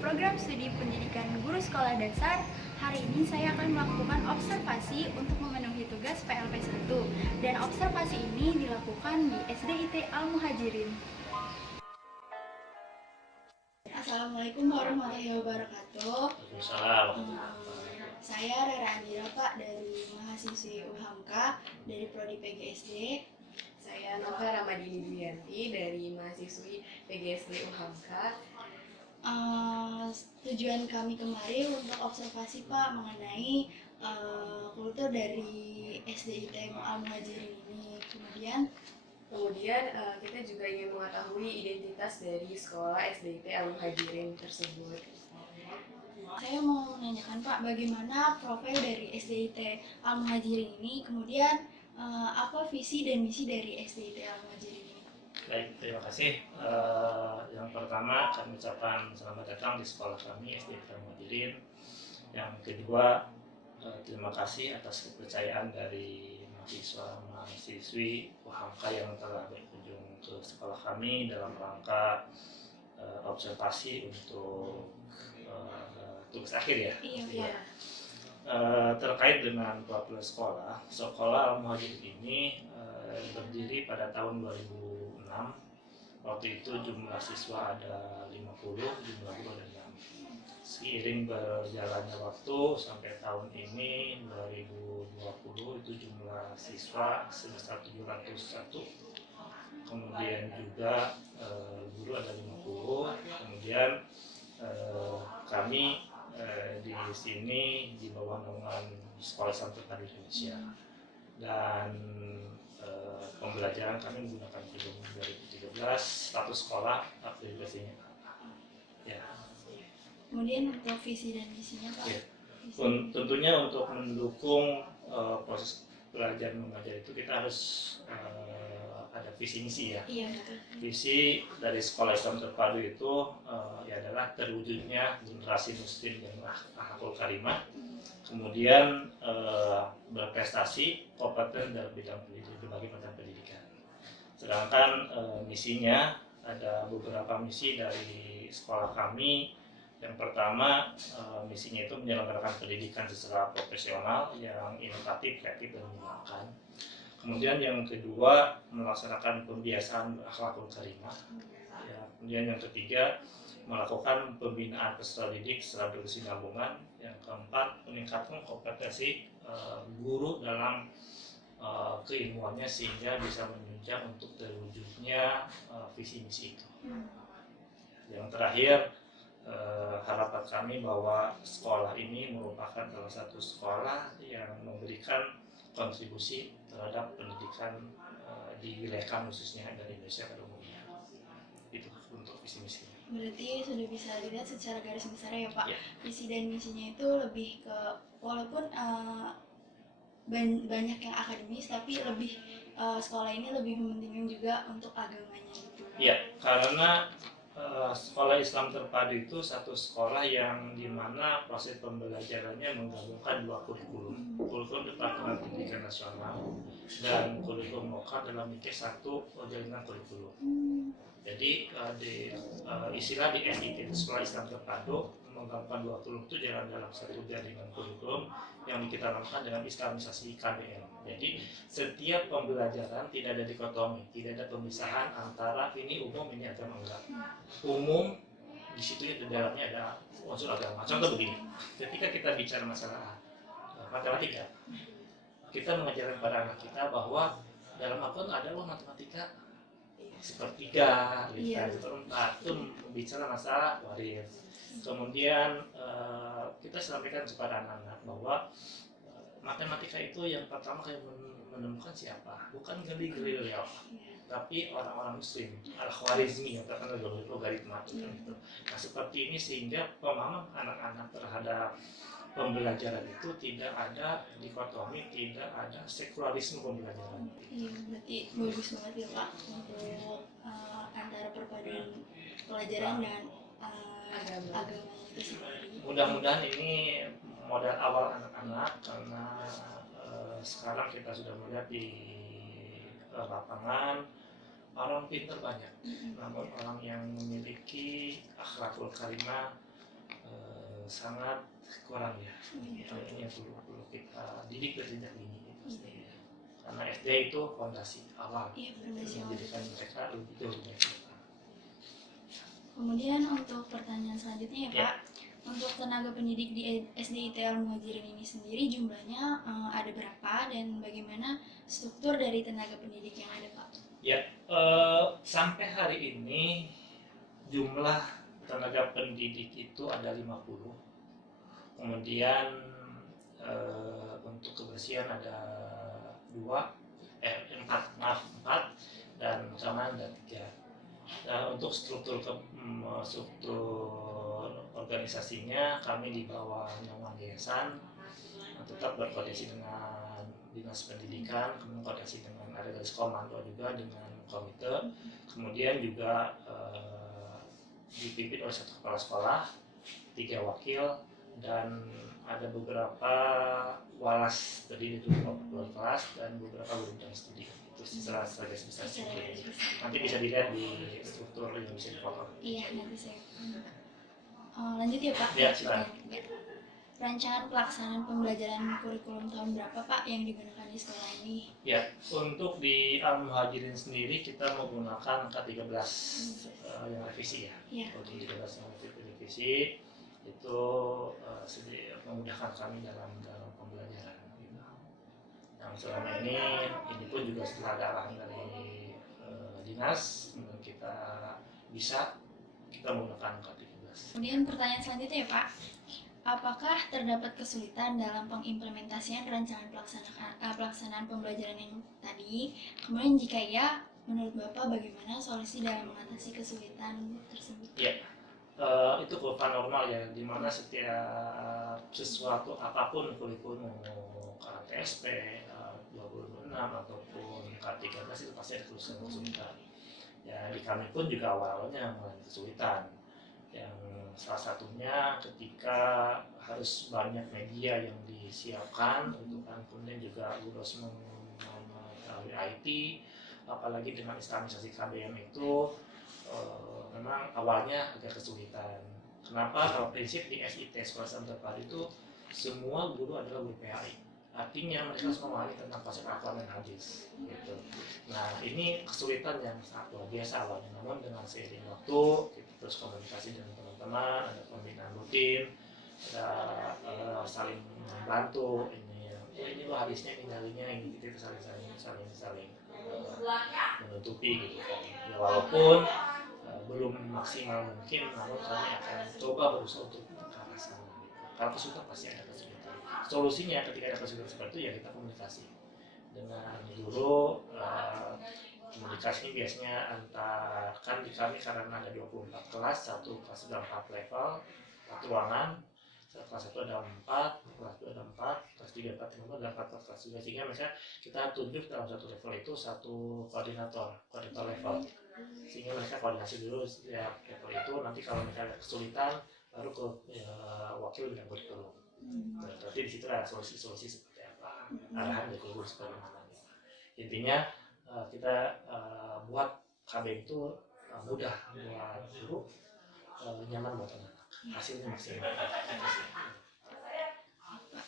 program studi pendidikan guru sekolah dasar. Hari ini saya akan melakukan observasi untuk memenuhi tugas PLP 1 dan observasi ini dilakukan di SDIT Al-Muhajirin. Assalamualaikum warahmatullahi wabarakatuh. Saya Rera Andira Pak dari mahasiswi UHAMKA dari Prodi PGSD. Saya Nova Ramadini Duyanti dari mahasiswi PGSD UHAMKA. Tujuan kami kemarin untuk observasi Pak mengenai kultur dari SDIT Al-Muhajirin ini. Kemudian kita juga ingin mengetahui identitas dari sekolah SDIT Al-Muhajirin tersebut. Saya mau menanyakan Pak, bagaimana profil dari SDIT Al-Muhajirin ini, kemudian apa visi dan misi dari SDIT Al-Muhajirin ini? Baik, terima kasih. Yang pertama kami ucapkan selamat datang di sekolah kami SDIT Al-Muhajirin. Yang kedua, terima kasih atas kepercayaan dari mahasiswa-mahasiswi UHAMKA yang telah berkunjung ke sekolah kami dalam rangka observasi untuk tugas akhir ya. Iya. Terkait dengan profil sekolah Al-Muhajirin ini berdiri pada tahun 2006. Waktu itu jumlah siswa ada 50, jumlah guru ada 6. Seiring berjalannya waktu sampai tahun ini 2020 itu jumlah siswa sebesar 701. Kemudian juga guru ada 50. Kemudian kami di sini di bawah naungan Sekolah Islam Terpadu Indonesia, dan pembelajaran kami menggunakan kurikulum 2013, status sekolah akreditasinya ya. Kemudian untuk visi dan misinya Pak? Ya. Tentunya untuk mendukung proses belajar mengajar itu kita harus ada visi misi ya. Iya, betul. Visi dari Sekolah Islam Terpadu itu ya adalah terwujudnya generasi muslim yang akhlakul karimah, kemudian berprestasi kompeten dalam bidang berbagai macam pendidikan. Sedangkan misinya ada beberapa misi dari sekolah kami. Yang pertama, misinya itu menyelenggarakan pendidikan secara profesional yang inovatif, kreatif, dan menyenangkan. Kemudian yang kedua, melaksanakan pembiasaan akhlakul karimah. Ya, kemudian yang ketiga, melakukan pembinaan peserta didik secara berkesinambungan. Yang keempat, meningkatkan kompetensi guru dalam keilmuannya sehingga bisa menunjang untuk terwujudnya visi misi itu. Yang terakhir, harapan kami bahwa sekolah ini merupakan salah satu sekolah yang memberikan kontribusi terhadap pendidikan di wilayah kami khususnya dari Indonesia pada umumnya. Itu untuk visi misinya. Berarti sudah bisa dilihat secara garis besar ya Pak. Ya. Visi dan misinya itu lebih ke, walaupun banyak yang akademis, tapi lebih sekolah ini lebih mementingkan juga untuk agamanya gitu. Iya, karena Sekolah Islam Terpadu itu satu sekolah yang dimana proses pembelajarannya menggabungkan dua kurikulum, kurikulum Departemen Pendidikan Nasional dan kurikulum lokal dalam satu jaringan kurikulum. Jadi istilah di SIT, Sekolah Islam Terpadu, menggabungkan dua kurikulum itu dalam satu jaringan kurikulum yang kita namakan dengan islamisasi KBM. Jadi setiap pembelajaran tidak ada dikotomi, tidak ada pemisahan antara ini umum, ini agama enggak. Umum di situ di dalamnya ada unsur agama. Contoh begini, ketika kita bicara masalah matematika, kita mengajarkan pada anak kita bahwa dalam Al-Quran ada loh matematika sepertiga, seperempat, itu bicara masalah waris. Kemudian kita sampaikan kepada anak-anak bahwa matematika itu yang pertama kali menemukan siapa? Bukan Galileo, tapi orang-orang Muslim, Al-Khwarizmi yang terkenal dengan logaritma itu. Nah seperti ini sehingga pemahaman anak-anak terhadap pembelajaran itu tidak ada dikotomi, tidak ada sekularisme pembelajaran. Iya, berarti bagus banget ya Pak untuk antara perpaduan pelajaran dan agama itu sendiri. Mudah-mudahan ini modal awal anak-anak, karena sekarang kita sudah melihat di lapangan orang pintar banyak, namun orang yang memiliki akhlakul karimah sangat kurang ya. Ini yang perlu kita didik dari sejak dini gitu. Karena SD itu fondasi awal menjadikan mereka lebih jauh dari kita. Kemudian untuk pertanyaan selanjutnya ya Pak, untuk tenaga pendidik di SDIT Al-Muhajirin ini sendiri jumlahnya ada berapa dan bagaimana struktur dari tenaga pendidik yang ada Pak? Ya, sampai hari ini jumlah tenaga pendidik itu ada 50. Kemudian untuk kebersihan ada 4 dan keamanan ada 3. Nah, untuk struktur organisasinya kami di bawah naungan yayasan tetap berkoordinasi dengan dinas pendidikan, kemudian koordinasi dengan ada garis komando juga dengan komite, kemudian juga dipimpin oleh 1 kepala sekolah, 3 wakil, dan ada beberapa walas terdiri dari 2 kelas dan beberapa guru dan studi. Itu secara besar ini. Nanti bisa dilihat di struktur yang bisa difoto. Iya, nanti saya. Lanjut ya Pak. Ya, silakan. Rancangan pelaksanaan pembelajaran kurikulum tahun berapa Pak yang digunakan di sekolah ini? Ya, untuk di Al-Muhajirin sendiri kita menggunakan K13 yang revisi ya. Untuk 13 yang revisi itu memudahkan kami dalam pembelajaran. Yang selama ini pun juga setelah ada arahan dari dinas, kita menggunakan K13. Kemudian pertanyaan selanjutnya ya Pak, apakah terdapat kesulitan dalam pengimplementasian rancangan pelaksanaan pembelajaran yang tadi? Kemudian jika iya, menurut Bapak bagaimana solusi dalam mengatasi kesulitan tersebut? Ya, itu kurva normal ya, dimana setiap sesuatu apapun kurikulum KTSP 26 ataupun K13 itu pasti ada kesulitan. Ya, di kami pun juga awalnya mengalami kesulitan. Yang salah satunya ketika harus banyak media yang disiapkan, gitu kan. Kemudian juga harus mengetahui IT, apalagi dengan islamisasi KBM itu memang awalnya agak kesulitan. Kenapa? Kalau prinsip di SIT Sekolah Islam Terpadu itu semua guru adalah guru PAI. Artinya mereka harus memahami tentang konsep Al-Quran dan hadis. Gitu. Nah, ini kesulitan yang sangat luar biasa awalnya. Namun dengan seiring waktu, kita terus komunikasi dengan teman-teman, ada pembinaan rutin, ada saling membantu. Ini loh hadisnya, ini dalilnya, ini kita saling menutupi gitu kan. Ya, walaupun belum maksimal mungkin, namun kami akan coba berusaha untuk ke arah sana. Kalau kesulitan pasti ada kesulitan. Solusinya ketika ada kesulitan seperti itu ya kita komunikasi dengan guru. Komunikasi biasanya kan di kami karena ada 24 kelas, satu kelas ada 4 level, 4 ruangan. Kelas 1 ada 4, kelas 2 ada 4, kelas 3, 4, 5 ada 4 kelas juga, sehingga misalnya kita tunjuk dalam satu level itu satu koordinator level, sehingga mereka koordinasi dulu setiap level itu. Nanti kalau mereka ada kesulitan baru ke wakil bidang kurikulum. Berarti di situ ada solusi seperti apa, arahan dari guru seperti mana. Intinya kita buat KB itu mudah buat guru, nyaman buat anak, hasilnya maksimal.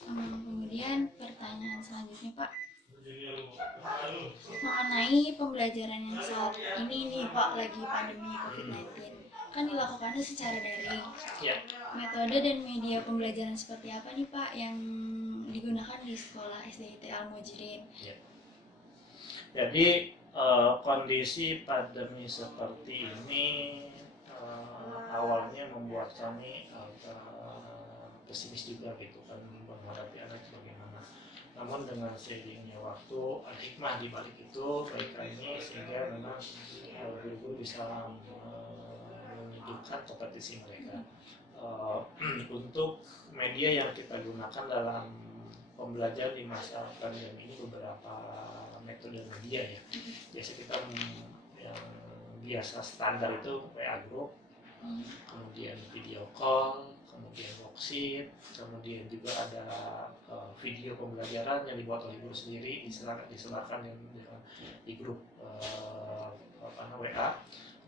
Kemudian pertanyaan selanjutnya Pak, mengenai pembelajaran yang saat ini nih Pak, lagi pandemi COVID-19 kan dilakukannya secara daring. Metode dan media pembelajaran seperti apa nih Pak yang digunakan di sekolah SDIT Al-Muhajirin? Jadi kondisi pandemi seperti ini awalnya membuat kami pesimis juga gitu kan, menghadapi anak bagaimana. Namun dengan seiringnya waktu ada hikmah di balik itu bagi kami, sehingga memang guru-guru bisa menunjukkan kompetisi mereka. Untuk media yang kita gunakan dalam pembelajaran di masa pandemi ini beberapa metode media ya. Biasa kita yang biasa standar itu PA group, kemudian video call, kemudian worksheet, kemudian juga ada video pembelajaran yang dibuat oleh guru sendiri, disebarkan di grup WA,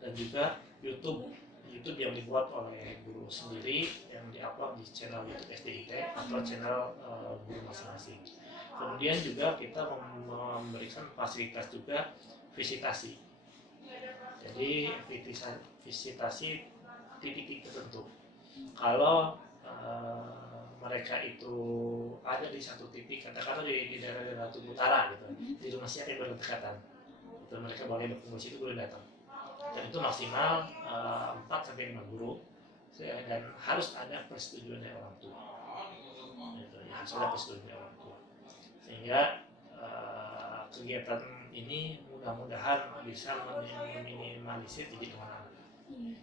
dan juga YouTube YouTube yang dibuat oleh guru sendiri yang diupload di channel YouTube SDIT atau channel guru masing-masing. Kemudian juga kita memberikan fasilitas juga visitasi. Jadi visitasi titik-titik tertentu. Kalau mereka itu ada di satu titik, katakanlah di daerah Tubuh Utara gitu, di rumah siapa yang berdekatan, itu mereka boleh berkumpul situ, boleh datang. Dan itu maksimal 4 sampai 5 guru, dan harus ada persetujuan dari orang tua. Gitu, ya, harus ada persetujuan dari orang tua. Sehingga kegiatan ini mudah-mudahan bisa meminimalisir titik anak.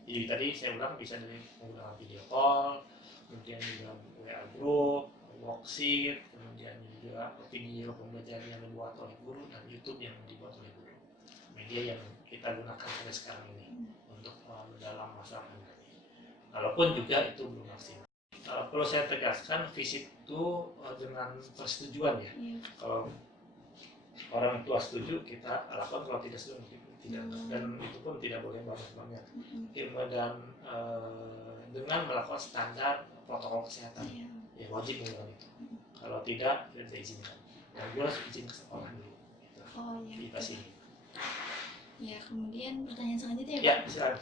Jadi tadi saya ulang bisa dari menggunakan video call, kemudian juga WA group, worksheet, kemudian juga video pembelajaran yang dibuat oleh guru dan YouTube yang dibuat oleh guru. Media yang kita gunakan sampai sekarang ini untuk dalam masa pandemi. Walaupun juga itu belum maksimal. Perlu saya tegaskan, visit itu dengan persetujuan ya. Kalau orang tua setuju kita lakukan, kalau tidak setuju tidak, dan itu pun tidak boleh banyak. Dan dengan melakukan standar protokol kesehatan ya wajib melakukan itu. Kalau tidak izinkan. Dan gue harus izin ke sekolah dulu. Gitu. Oh iya. Di pasti. Ya, kemudian pertanyaan selanjutnya ya, Ya, Pak. silakan.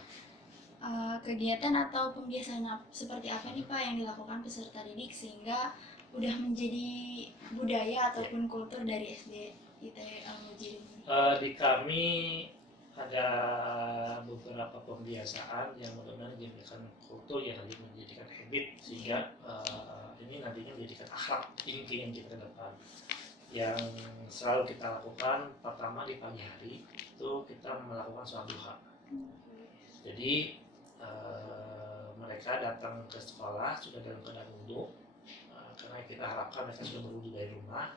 Kegiatan atau pembiasaan seperti apa nih Pak yang dilakukan peserta didik sehingga udah menjadi budaya ataupun kultur dari SDIT Al-Muhajirin? Di kami ada beberapa pembiasaan yang mudah-mudahan dijadikan kultur, yang nanti menjadikan habit, sehingga ini nantinya menjadikan akhlak inti yang kita ke depan. Yang selalu kita lakukan pertama di pagi hari itu kita melakukan sholat duha. Jadi mereka datang ke sekolah sudah dalam keadaan wudhu, karena kita harapkan mereka sudah berwudhu dari rumah.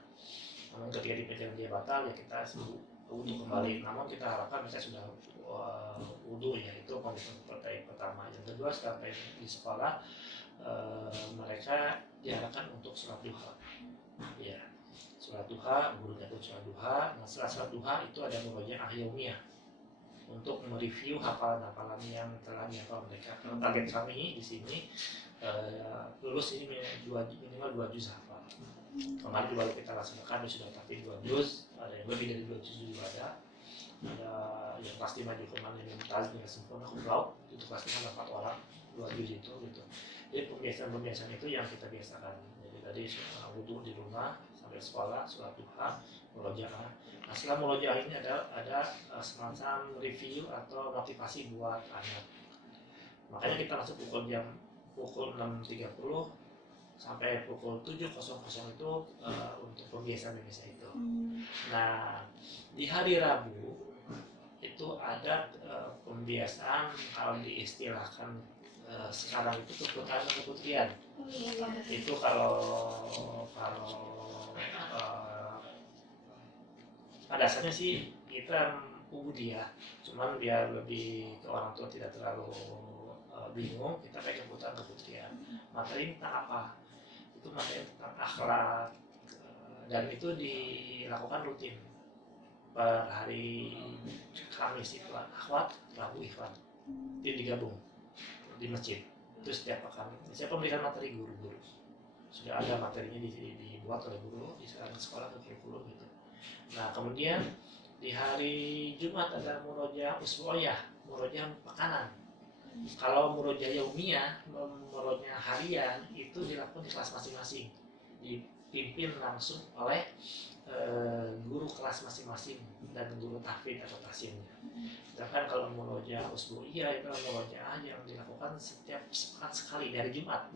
Namun ketika di perjalanan dia batal ya kita suruh wudhu kembali. Namun kita harapkan mereka sudah wudhu, ya itu komitmen pertama. Yang kedua, sampai di sekolah mereka diarahkan untuk sholat duha. Ya, sholat duha, gurunya pun sholat duha. Nah, setelah sholat duha itu ada murojaah yaumiyah untuk mereview hafalan-hafalan yang telah dihafal mereka. Kalau target kami di sini lulus ini minimal 2 juz hafal. Kemarin baru kita laksanakan sudah tapi 2 juz, ada yang lebih dari 2 juz juga ada yang kelas 5 juga kemarin yang mutaz dengan sempurna kumlaut, itu kelas 5 dapat orang 2 juz itu gitu. Jadi pembiasaan itu yang kita biasakan. Jadi tadi wudhu di rumah sampai sekolah, sholat duha, murojaah. Nah, setelah murojaah ini ada semacam review atau motivasi buat anak. Makanya kita masuk pukul 6.30 sampai pukul 7.00 itu untuk pembiasaan itu. Nah, di hari Rabu itu ada pembiasaan, kalau diistilahkan sekarang itu keputrian. Itu kalau pada dasarnya sih kita ubudiyah, cuman biar lebih ke orang tua tidak terlalu bingung, kita pakai keputrian. Materi tentang apa? Itu materi tentang akhlak, dan itu dilakukan rutin per hari Kamis itu akhwat, Rabu ikhwan, itu digabung di masjid. Itu setiap pekan saya memberikan materi guru-guru, sudah ada materinya dibuat oleh guru di sekolah ke kurikulum gitu. Nah, kemudian di hari Jumat ada murojaah usbu'iyah, murojaah pekanan. Kalau murojaah yaumiyah, murojaah harian itu dilakukan di kelas masing-masing, dipimpin langsung oleh guru kelas masing-masing dan guru tahfidz atau tahsinnya. Sedangkan kalau murojaah usbu'iyah itu murojaah yang dilakukan setiap pekan sekali dari Jumat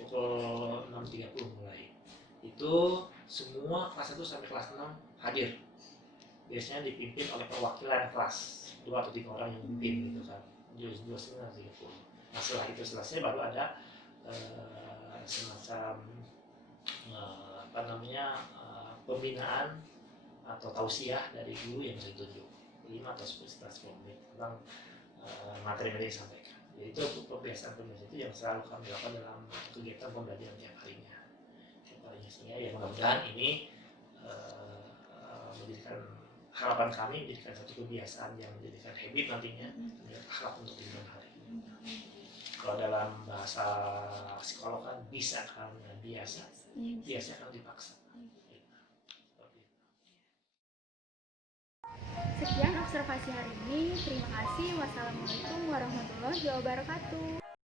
pukul 6.30 mulai. Itu semua kelas 1 sampai kelas 6 hadir. Biasanya dipimpin oleh perwakilan kelas 2 atau 3 orang yang memimpin gitu kan. Juz-juznya 30. Nah, setelah itu selesai baru ada semacam pembinaan atau tausiah dari guru yang bisa ditunjuk 5 atau 10 menit tentang materi-materi yang disampaikan. Jadi itu pembiasaan itu yang selalu kami lakukan dalam kegiatan pembelajaran tiap harinya. Sehingga ya mudah-mudahan ini menjadikan harapan kami menjadikan satu kebiasaan yang menjadikan habit nantinya, akhlak untuk kehidupan hari. Kalau dalam bahasa psikolog kan bisa karena biasa, biasa kan dipaksa. Seperti itu. Sekian observasi hari ini. Terima kasih. Wassalamualaikum warahmatullahi wabarakatuh.